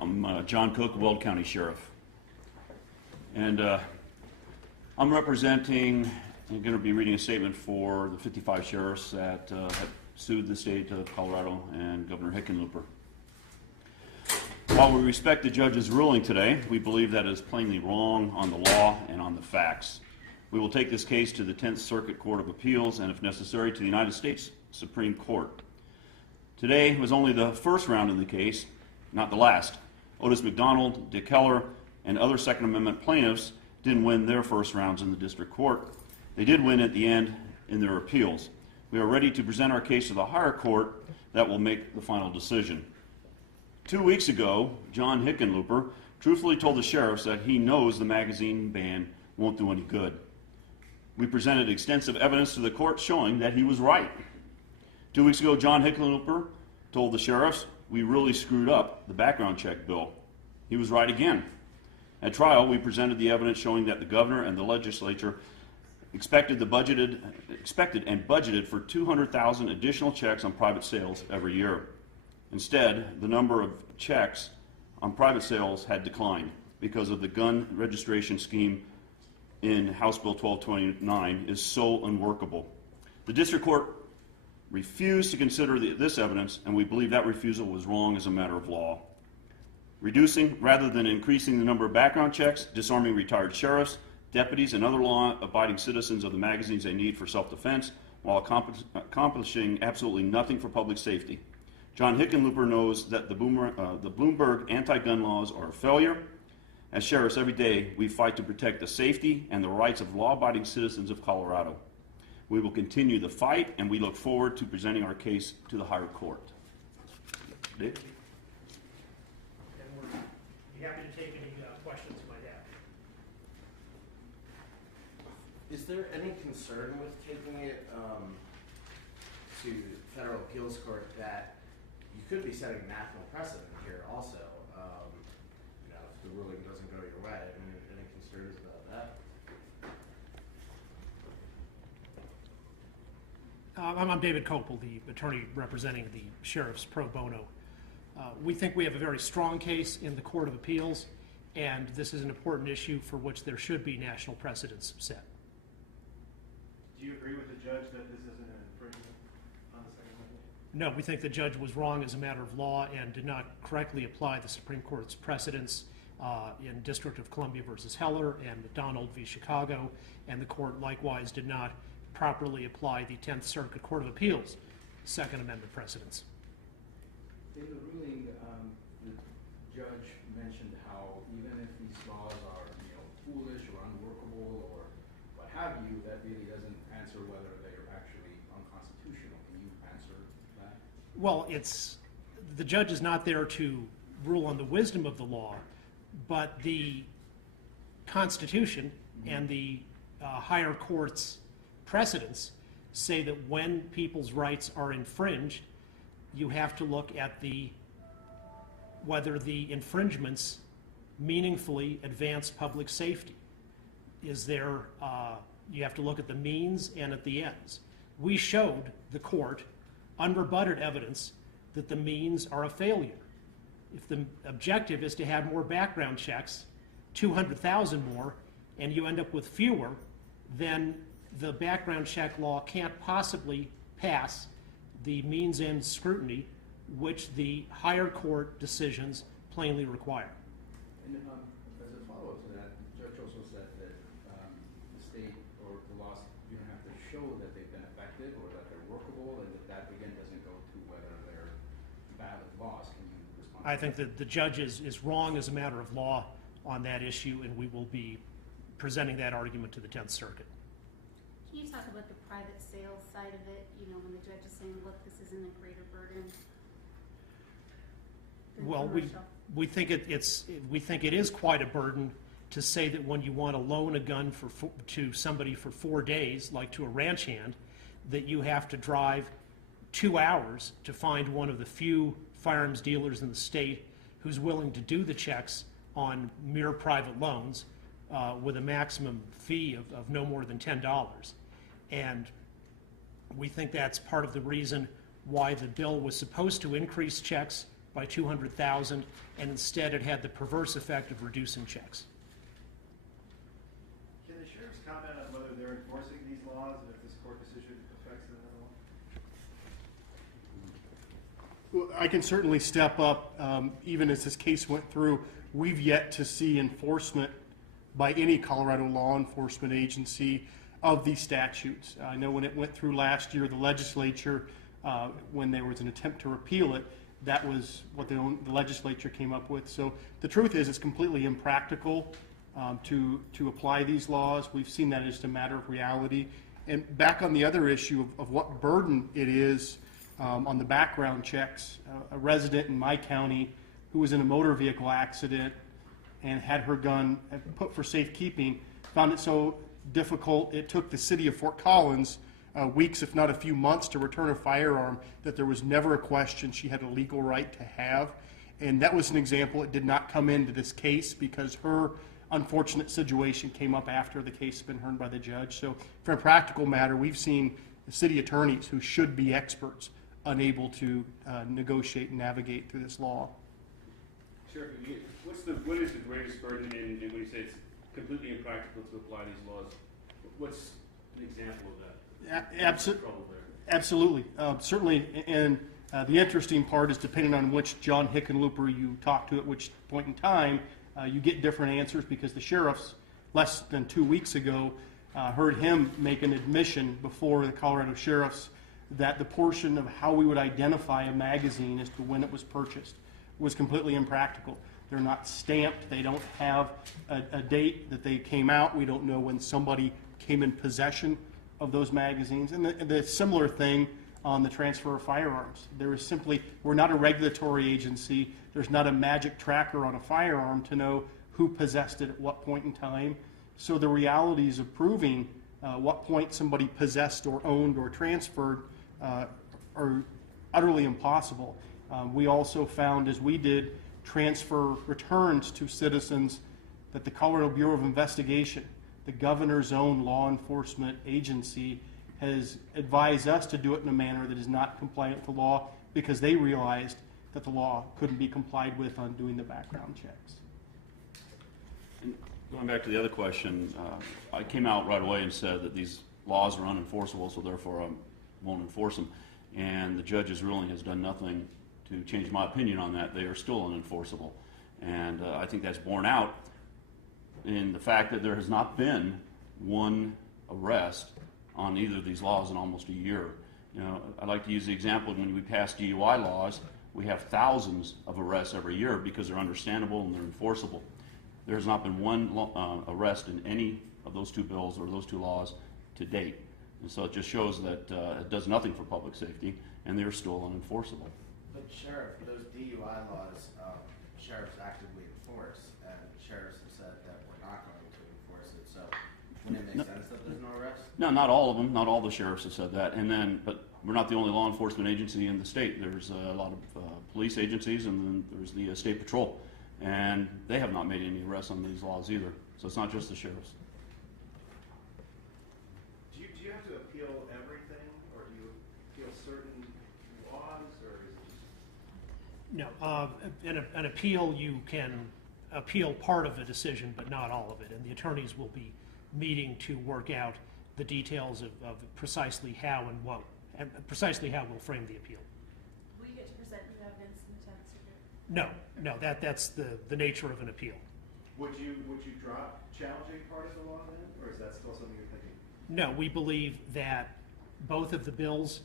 I'm John Cook, Weld County Sheriff. And I'm representing, I'm going to be reading a statement for the 55 sheriffs that have sued the state of Colorado and Governor Hickenlooper. While we respect the judge's ruling today, we believe that it is plainly wrong on the law and on the facts. We will take this case to the 10th Circuit Court of Appeals and, if necessary, to the United States Supreme Court. Today was only the first round in the case, not the last. Otis McDonald, Dick Heller, and other Second Amendment plaintiffs didn't win their first rounds in the district court. They did win at the end in their appeals. We are ready to present our case to the higher court that will make the final decision. 2 weeks ago, John Hickenlooper truthfully told the sheriffs that he knows the magazine ban won't do any good. We presented extensive evidence to the court showing that he was right. 2 weeks ago, John Hickenlooper told the sheriffs, "We really screwed up the background check bill." He was right again. At trial, we presented the evidence showing that the governor and the legislature expected and budgeted for 200,000 additional checks on private sales every year. Instead, the number of checks on private sales had declined because of the gun registration scheme in House Bill 1229 is so unworkable. The district court refused to consider this evidence, and we believe that refusal was wrong as a matter of law. Reducing rather than increasing the number of background checks, disarming retired sheriffs, deputies, and other law-abiding citizens of the magazines they need for self-defense, while accomplishing absolutely nothing for public safety. John Hickenlooper knows that the Bloomberg anti-gun laws are a failure. As sheriffs, every day we fight to protect the safety and the rights of law-abiding citizens of Colorado. We will continue the fight, and we look forward to presenting our case to the higher court. Dave? And we're be happy to take any questions you might have. Is there any concern with taking it to federal appeals court that you could be setting national precedent here also? If the ruling doesn't go your way, any concerns about that? I'm David Copel, the attorney representing the sheriffs pro bono. We think we have a very strong case in the Court of Appeals, and this is an important issue for which there should be national precedents set. Do you agree with the judge that this isn't an infringement on the Second Amendment? No, we think the judge was wrong as a matter of law and did not correctly apply the Supreme Court's precedents in District of Columbia versus Heller and McDonald v. Chicago, and the court likewise did not properly apply the 10th Circuit Court of Appeals Second Amendment precedents. In the ruling, the judge mentioned how even if these laws are, foolish or unworkable or what have you, that really doesn't answer whether they're actually unconstitutional. Can you answer that? Well, the judge is not there to rule on the wisdom of the law, but the Constitution and the higher court's precedents say that when people's rights are infringed, you have to look at whether the infringements meaningfully advance public safety. You have to look at the means and at the ends. We showed the court unrebutted evidence that the means are a failure. If the objective is to have more background checks, 200,000 more, and you end up with fewer, then the background check law can't possibly pass the means-end scrutiny which the higher court decisions plainly require. And as a follow-up to that, the judge also said that the state or the laws, you don't have to show that they've been effective or that they're workable, and that again doesn't go to whether they're valid laws. Can you respond? I think that the judge is wrong as a matter of law on that issue, and we will be presenting that argument to the 10th Circuit. Can you talk about the private sales side of it? When the judge is saying, look, this isn't a greater burden than Well, commercial? we think it is quite a burden to say that when you want to loan a gun to somebody for 4 days, like to a ranch hand, that you have to drive 2 hours to find one of the few firearms dealers in the state who's willing to do the checks on mere private loans with a maximum fee of no more than $10. And we think that's part of the reason why the bill was supposed to increase checks by $200,000, and instead it had the perverse effect of reducing checks. Can the sheriffs comment on whether they're enforcing these laws and if this court decision affects them at all? Well, I can certainly step up. Even as this case went through, we've yet to see enforcement by any Colorado law enforcement agency of these statutes. I know when it went through last year, the legislature, when there was an attempt to repeal it, that was what the legislature came up with. So the truth is, it's completely impractical to apply these laws. We've seen that as just a matter of reality. And back on the other issue of what burden it is on the background checks, a resident in my county who was in a motor vehicle accident and had her gun put for safekeeping found it so difficult it took the city of Fort Collins weeks, if not a few months, to return a firearm that there was never a question she had a legal right to have. And that was an example. It did not come into this case because her unfortunate situation came up after the case had been heard by the judge. So for a practical matter, we've seen the city attorneys who should be experts unable to negotiate and navigate through this law. Sheriff, what is the greatest burden in when you say it's completely impractical to apply these laws? What's an example of that? Absolutely. Certainly, and the interesting part is depending on which John Hickenlooper you talk to at which point in time, you get different answers because the sheriffs, less than 2 weeks ago, heard him make an admission before the Colorado sheriffs that the portion of how we would identify a magazine as to when it was purchased was completely impractical. They're not stamped. They don't have a date that they came out. We don't know when somebody came in possession of those magazines. And the similar thing on the transfer of firearms. There is simply, we're not a regulatory agency. There's not a magic tracker on a firearm to know who possessed it at what point in time. So the realities of proving what point somebody possessed or owned or transferred are utterly impossible. We also found, as we did, transfer returns to citizens that the Colorado Bureau of Investigation, the governor's own law enforcement agency, has advised us to do it in a manner that is not compliant with the law because they realized that the law couldn't be complied with on doing the background checks. And going back to the other question, I came out right away and said that these laws are unenforceable, so therefore I won't enforce them. And the judge's ruling has done nothing to change my opinion on that. They are still unenforceable. And I think that's borne out in the fact that there has not been one arrest on either of these laws in almost a year. You know, I like to use the example when we pass DUI laws, we have thousands of arrests every year because they're understandable and they're enforceable. There has not been one arrest in any of those two bills or those two laws to date. And so it just shows that it does nothing for public safety and they're still unenforceable. But Sheriff, those DUI laws, sheriffs actively enforce, and sheriffs have said that we're not going to enforce it. So wouldn't it make sense that there's no arrest? No, not all of them. Not all the sheriffs have said that. And then, but we're not the only law enforcement agency in the state. There's a lot of police agencies, and then there's the state patrol, and they have not made any arrests on these laws either. So it's not just the sheriffs. Do you have to appeal everything, or do you appeal certain laws, or is it just... No, an appeal, you can appeal part of a decision, but not all of it. And the attorneys will be meeting to work out the details of precisely how and what, and precisely how we'll frame the appeal. Will you get to present new evidence in the 10th Circuit? No, that's the nature of an appeal. Would you drop challenging part of the law then, or is that still something you're thinking? No, we believe that both of the bills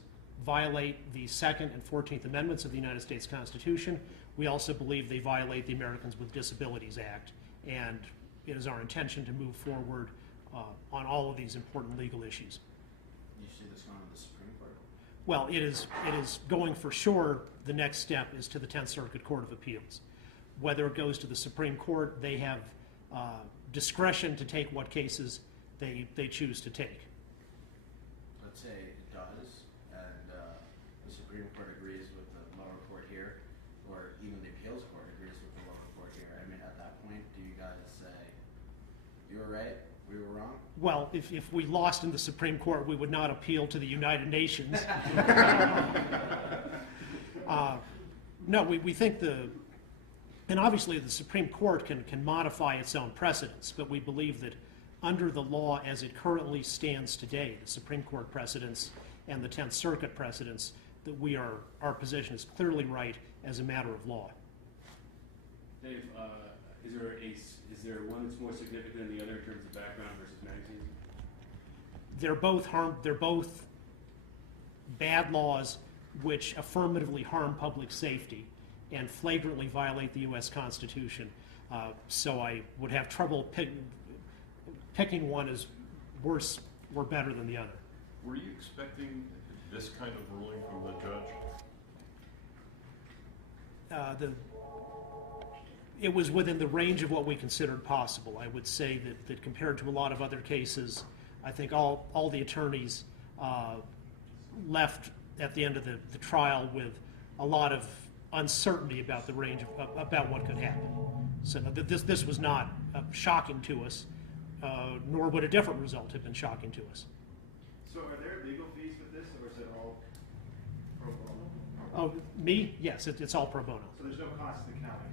violate the Second and 14th Amendments of the United States Constitution. We also believe they violate the Americans with Disabilities Act, and it is our intention to move forward on all of these important legal issues. You see this going to the Supreme Court? Well, it is going for sure. The next step is to the 10th Circuit Court of Appeals. Whether it goes to the Supreme Court, they have discretion to take what cases they choose to take. Let's say it does, and the Supreme Court agrees with the lower court here, or even the appeals court agrees with the lower court here. I mean, at that point, do you guys say, you were right, we were wrong? Well, if we lost in the Supreme Court, we would not appeal to the United Nations. No, we think and obviously the Supreme Court can modify its own precedents, but we believe that under the law as it currently stands today, the Supreme Court precedents and the Tenth Circuit precedents, that our position is clearly right as a matter of law. Dave, is there one that's more significant than the other in terms of background versus magazines? They're both bad laws which affirmatively harm public safety and flagrantly violate the U.S. Constitution. So I would have trouble picking one as worse or better than the other. Were you expecting this kind of ruling from the judge? It was within the range of what we considered possible. I would say that compared to a lot of other cases, I think all the attorneys left at the end of the trial with a lot of uncertainty about the range about what could happen. So this was not shocking to us, nor would a different result have been shocking to us. So are there legal fees with this, or is it all pro bono? Oh, me? Yes, it's all pro bono. So there's no cost to the county?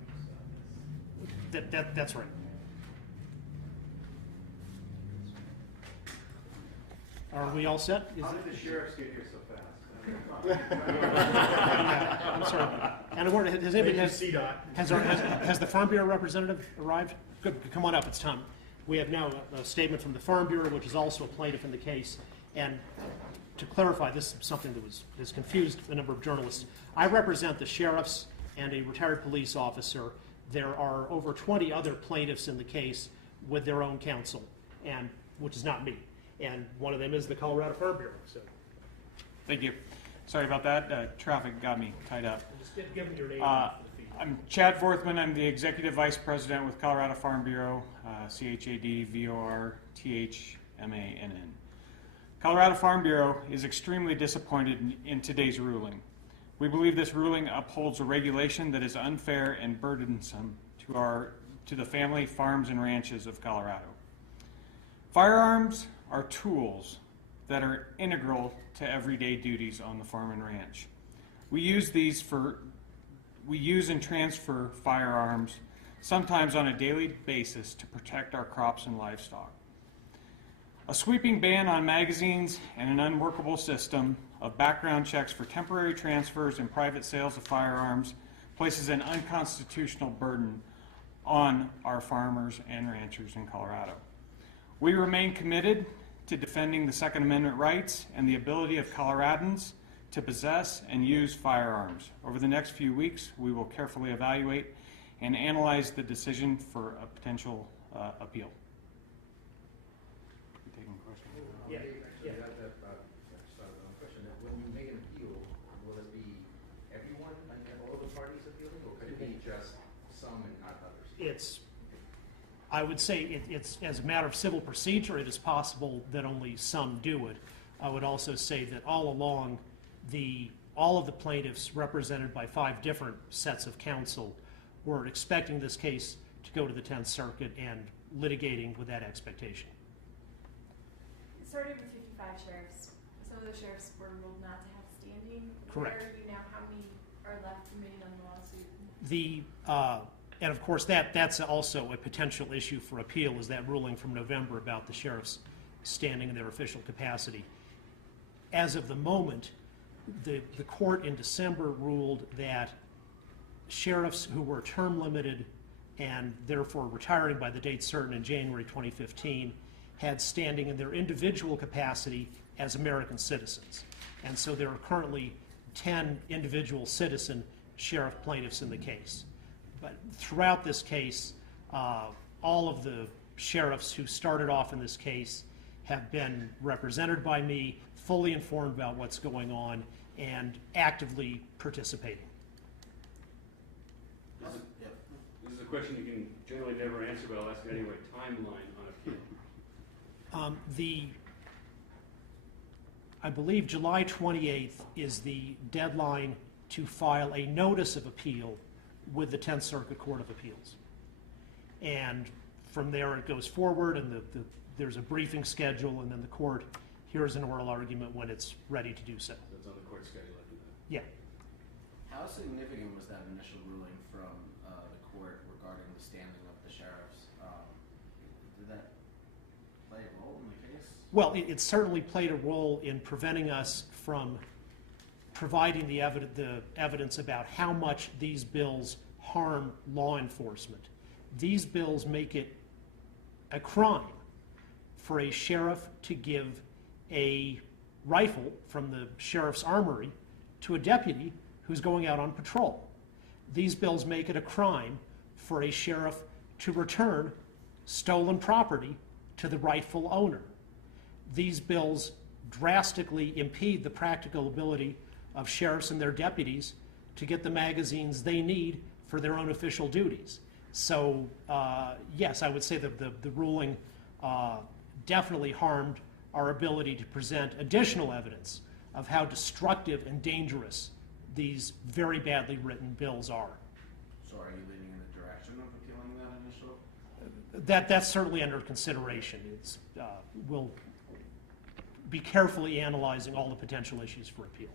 That's right. Are we all set? How did the sheriffs get here so fast? I'm sorry. And a word, has anybody has the Farm Bureau representative arrived? Good, come on up. It's time. We have now a statement from the Farm Bureau, which is also a plaintiff in the case. And to clarify, this is something that has confused a number of journalists. I represent the sheriffs and a retired police officer. There are over 20 other plaintiffs in the case with their own counsel, and which is not me. And one of them is the Colorado Farm Bureau. So, Thank you. Sorry about that. Traffic got me tied up. just give them your name. I'm Chad Forthman. I'm the Executive Vice President with Colorado Farm Bureau, CHADVORTHMANN. Colorado Farm Bureau is extremely disappointed in today's ruling. We believe this ruling upholds a regulation that is unfair and burdensome to the family farms and ranches of Colorado. Firearms are tools that are integral to everyday duties on the farm and ranch. We use and transfer firearms sometimes on a daily basis to protect our crops and livestock. A sweeping ban on magazines and an unworkable system of background checks for temporary transfers and private sales of firearms places an unconstitutional burden on our farmers and ranchers in Colorado. We remain committed to defending the Second Amendment rights and the ability of Coloradans to possess and use firearms. Over the next few weeks, we will carefully evaluate and analyze the decision for a potential appeal. You taking a question? Yeah. Question. When you make an appeal, will it be everyone, like all the parties appealing, or could it be just some and not others? I would say it's as a matter of civil procedure, it is possible that only some do it. I would also say that all along, all of the plaintiffs represented by 5 different sets of counsel were expecting this case to go to the 10th Circuit and litigating with that expectation. It started with 55 sheriffs. Some of the sheriffs were ruled not to have standing. Correct. Where are you now? How many are left remaining on the lawsuit? And of course, that's also a potential issue for appeal, is that ruling from November about the sheriffs standing in their official capacity. As of the moment, the court in December ruled that sheriffs who were term limited and therefore retiring by the date certain in January 2015 had standing in their individual capacity as American citizens. And so there are currently 10 individual citizen sheriff plaintiffs in the case. But throughout this case, all of the sheriffs who started off in this case have been represented by me, fully informed about what's going on, and actively participating. This is a question you can generally never answer, but I'll ask it anyway. Timeline on appeal. I believe July 28th is the deadline to file a notice of appeal with the 10th Circuit Court of Appeals. And from there it goes forward, and there's a briefing schedule, and then the court hears an oral argument when it's ready to do so. That's on the court schedule, I do that. Yeah. How significant was that initial ruling from the court regarding the standing of the sheriffs? Did that play a role in the case? Well, it certainly played a role in preventing us from providing the evidence about how much these bills harm law enforcement. These bills make it a crime for a sheriff to give a rifle from the sheriff's armory to a deputy who's going out on patrol. These bills make it a crime for a sheriff to return stolen property to the rightful owner. These bills drastically impede the practical ability of sheriffs and their deputies to get the magazines they need for their own official duties. So, yes, I would say that the ruling definitely harmed our ability to present additional evidence of how destructive and dangerous these very badly written bills are. So are you leaning in the direction of appealing that initial? That's certainly under consideration. We'll be carefully analyzing all the potential issues for appeal.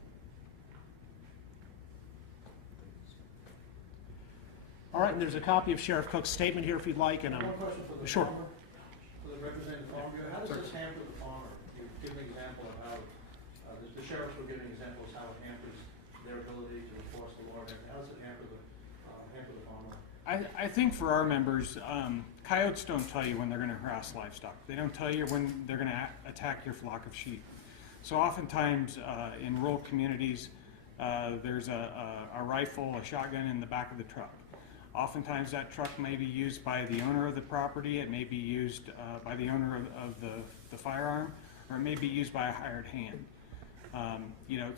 All right, and there's a copy of Sheriff Cook's statement here if you'd like. And one question for the sure. farmer, for the representative farmer. How does this hamper the farmer? You give an example of how the sheriffs were giving examples how it hampers their ability to enforce the law. How does it hamper the farmer? I think for our members, coyotes don't tell you when they're going to harass livestock. They don't tell you when they're going to attack your flock of sheep. So oftentimes in rural communities, there's a rifle, a shotgun in the back of the truck. Oftentimes that truck may be used by the owner of the property, it may be used by the owner of the firearm, or it may be used by a hired hand.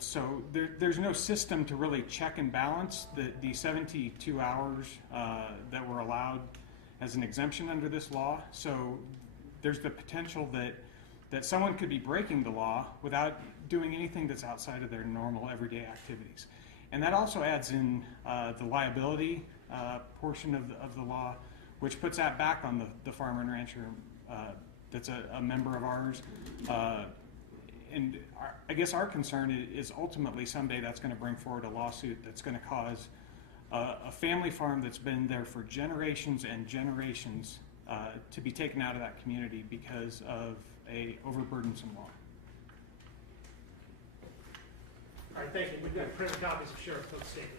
So there's no system to really check and balance the 72 hours that were allowed as an exemption under this law. So there's the potential that someone could be breaking the law without doing anything that's outside of their normal everyday activities. And that also adds in the liability portion of the law, which puts that back on the farmer and rancher that's a member of ours. And I guess our concern is ultimately someday that's going to bring forward a lawsuit that's going to cause a family farm that's been there for generations and generations to be taken out of that community because of a overburdensome law. All right, thank you. We've got printed copies of Sheriff Cook's statement.